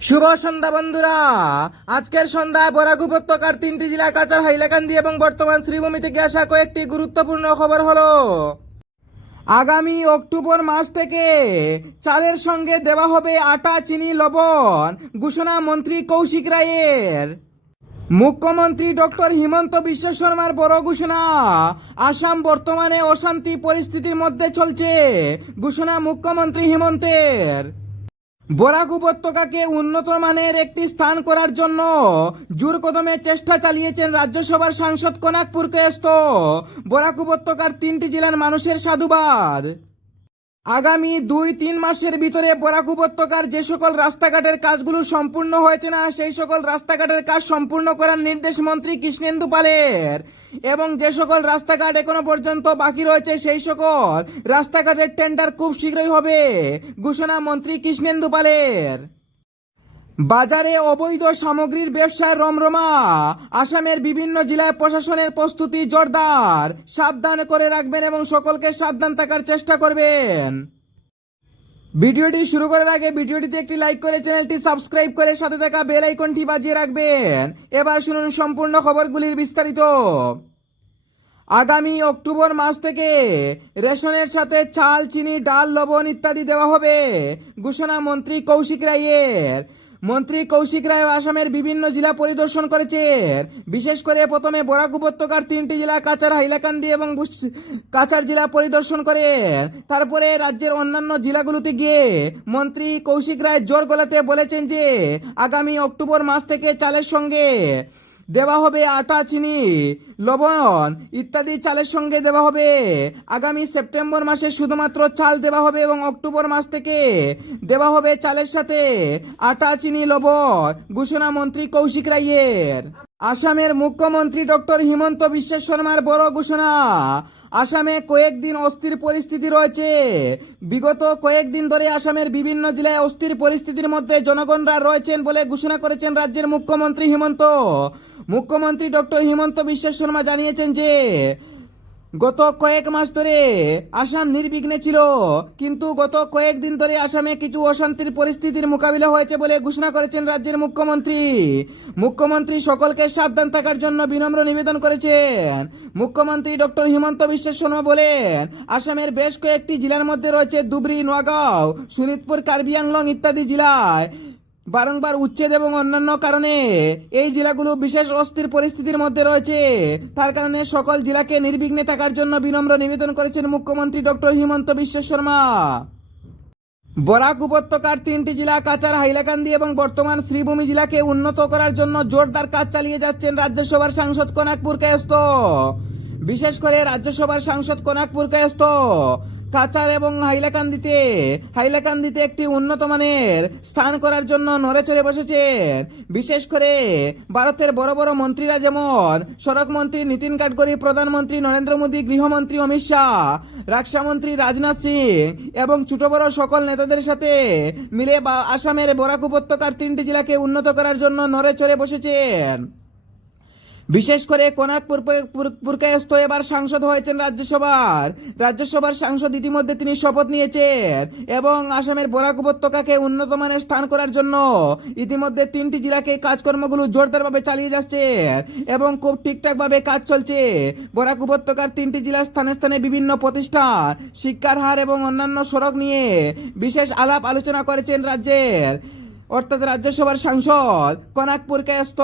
শুভ সন্ধ্যা, বন্ধুরা। আজকের সন্ধ্যায় বরাক উপত্যকার তিনটি জেলা কাচার হাইলাকান্দি এবং বর্তমান শ্রীভূমি থেকে আসা কয়েকটি গুরুত্বপূর্ণ খবর হলো। আগামী অক্টোবর মাস থেকে চালের সঙ্গে দেওয়া হবে আটা, চিনি, লবণ, ঘোষণা মন্ত্রী কৌশিক রায়ের। মুখ্যমন্ত্রী ডক্টর হিমন্ত বিশ্ব শর্মার বড় ঘোষণা, আসাম বর্তমানে অশান্তি পরিস্থিতির মধ্যে চলছে, ঘোষণা মুখ্যমন্ত্রী হিমন্তের। বরাক উপত্যকাকে উন্নত মানের একটি স্থান করার জন্য জোর কদমে চেষ্টা চালিয়েছেন রাজ্যসভার সাংসদ কনাকপুর কেস্ত বরাক উপত্যকার তিনটি জেলার মানুষের সাধুবাদ। আগামী দুই তিন মাসের ভিতরে বরাক উপত্যকার যে সকল রাস্তাঘাটের কাজগুলো সম্পূর্ণ হয়েছে না, সেই সকল রাস্তাঘাটের কাজ সম্পূর্ণ করার নির্দেশ মন্ত্রী কৃষ্ণেন্দু পালের। এবং যে সকল রাস্তাঘাট এখনও পর্যন্ত বাকি রয়েছে, সেই সকল রাস্তাঘাটের টেন্ডার খুব শীঘ্রই হবে, ঘোষণা মন্ত্রী কৃষ্ণেন্দু পালের। বাজারে অবৈধ সামগ্রীর ব্যবসায় রমরমা। আসামের বিভিন্ন জেলায় প্রশাসনের প্রস্তুতি জোরদার। সাবধান করে রাখবেন এবং সকলকে সাবধান থাকার চেষ্টা করবেন। ভিডিওটি শুরু করার আগে ভিডিওটিতে একটি লাইক করে চ্যানেলটি সাবস্ক্রাইব করে সাথে থাকা বেল আইকনটি বাজিয়ে রাখবেন। এবার শুনুন সম্পূর্ণ খবরগুলির বিস্তারিত। আগামী অক্টোবর মাস থেকে রেশনের সাথে চাল, চিনি, ডাল, লবণ ইত্যাদি দেওয়া হবে। ঘোষণা মন্ত্রী কৌশিক রায়ের। মন্ত্রী কৌশিক রায় আসামের বিভিন্ন জেলা পরিদর্শন করেছেন বিশেষ করে প্রথমে বরাক উপত্যকার তিনটি জেলা কাচার হাইলাকান্দি এবং কাছার জেলা পরিদর্শন করেন তারপরে রাজ্যের অন্যান্য জেলাগুলোতে গিয়ে মন্ত্রী কৌশিক রায় জোর গলাতে বলেছেন যে, আগামী অক্টোবর মাস থেকে চালের সঙ্গে দেওয়া হবে আটা, চিনি, লবণ ইত্যাদি চালের সঙ্গে দেওয়া হবে। আগামী সেপ্টেম্বর মাসে শুধুমাত্র চাল দেওয়া হবে এবং অক্টোবর মাস থেকে দেওয়া হবে চালের সাথে আটা, চিনি, লবণ ঘোষণা মন্ত্রী কৌশিক রায়ের। আসামের মুখ্যমন্ত্রী ডক্টর হিমন্ত বিশ্ব শর্মার বড় ঘোষণা। আসামে কয়েকদিন অস্থির পরিস্থিতি রয়েছে। বিগত কয়েকদিন ধরে আসামের বিভিন্ন জেলায় অস্থির পরিস্থিতির মধ্যে জনগণরা রয়েছেন বলে ঘোষণা করেছেন রাজ্যের মুখ্যমন্ত্রী হিমন্ত। মুখ্যমন্ত্রী ডক্টর হিমন্ত বিশ্ব শর্মা জানিয়েছেন যে গত কয়েক মাস ধরে আসাম নির্বিঘ্নে ছিল, কিন্তু গত কয়েকদিন ধরে আসামে কিছু অশান্তির পরিস্থিতির মোকাবিলা হয়েছে বলে ঘোষণা করেছেন রাজ্যের মুখ্যমন্ত্রী। মুখ্যমন্ত্রী সকলকে সাবধান থাকার জন্য বিনম্র নিবেদন করেছেন। মুখ্যমন্ত্রী ডক্টর হিমন্ত বিশ্ব শর্মা বলেন, আসামের বেশ কয়েকটি জেলার মধ্যে রয়েছে ধুবরী নোয়াগাঁও শোনিতপুর কার্বি আংলং ইত্যাদি জেলায় বারংবার উচ্ছেদ এবং অন্যান্য কারণে এই জেলাগুলো বিশেষ অস্থির পরিস্থিতির মধ্যে রয়েছে। তার কারণে সকল জেলাকে নির্বিঘ্নে থাকার জন্য বিনম্র নিবেদন করেছেন মুখ্যমন্ত্রী ডক্টর হিমন্ত বিশ্ব শর্মা। বরাক উপত্যকার তিনটি জেলা কাচার হাইলাকান্দি এবং বর্তমান শ্রীভূমি জেলাকে উন্নত করার জন্য জোরদার কাজ চালিয়ে যাচ্ছেন রাজ্যসভার সাংসদ কনাকপুর কায়স্ত বিশেষ করে রাজ্যসভার সাংসদ কনাকপুর কায়স্ত কাচার এবং হাইলাকান্দিতে হাইলাকান্দিতে একটি উন্নত মানের স্থান করার জন্য নড়ে চড়ে বসেছেন। বিশেষ করে ভারতের বড় বড় মন্ত্রীরা যেমন সড়ক মন্ত্রী নীতিন গাডকারি, প্রধানমন্ত্রী নরেন্দ্র মোদী, গৃহমন্ত্রী অমিত শাহ রাষ্ট্রমন্ত্রী রাজনাথ সিং এবং ছোট বড় সকল নেতাদের সাথে মিলে আসামের বরাক উপত্যকার তিনটি জেলাকে উন্নত করার জন্য নড়ে চড়ে বসেছেন। বিশেষ করে কোনাকপুর পুরকায়স্ত এবার সাংসদ হয়েছেন রাজ্যসভার। রাজ্যসভার সাংসদ ইতিমধ্যে তিনি শপথ নিয়েছেন এবং আসামের বরাক উপত্যকাকে উন্নত মানের স্থান করার জন্য ইতিমধ্যে তিনটি জেলাকে কাজকর্মগুলো জোরদারভাবে চালিয়ে যাচ্ছে এবং খুব ঠিকঠাকভাবে কাজ চলছে। বরাক উপত্যকার তিনটি জেলার স্থানে স্থানে বিভিন্ন প্রতিষ্ঠান, শিক্ষার হার এবং অন্যান্য সড়ক নিয়ে বিশেষ আলাপ আলোচনা করেছেন রাজ্যের, অর্থাৎ রাজ্যসভার সাংসদ কনাকপুর কায়স্ত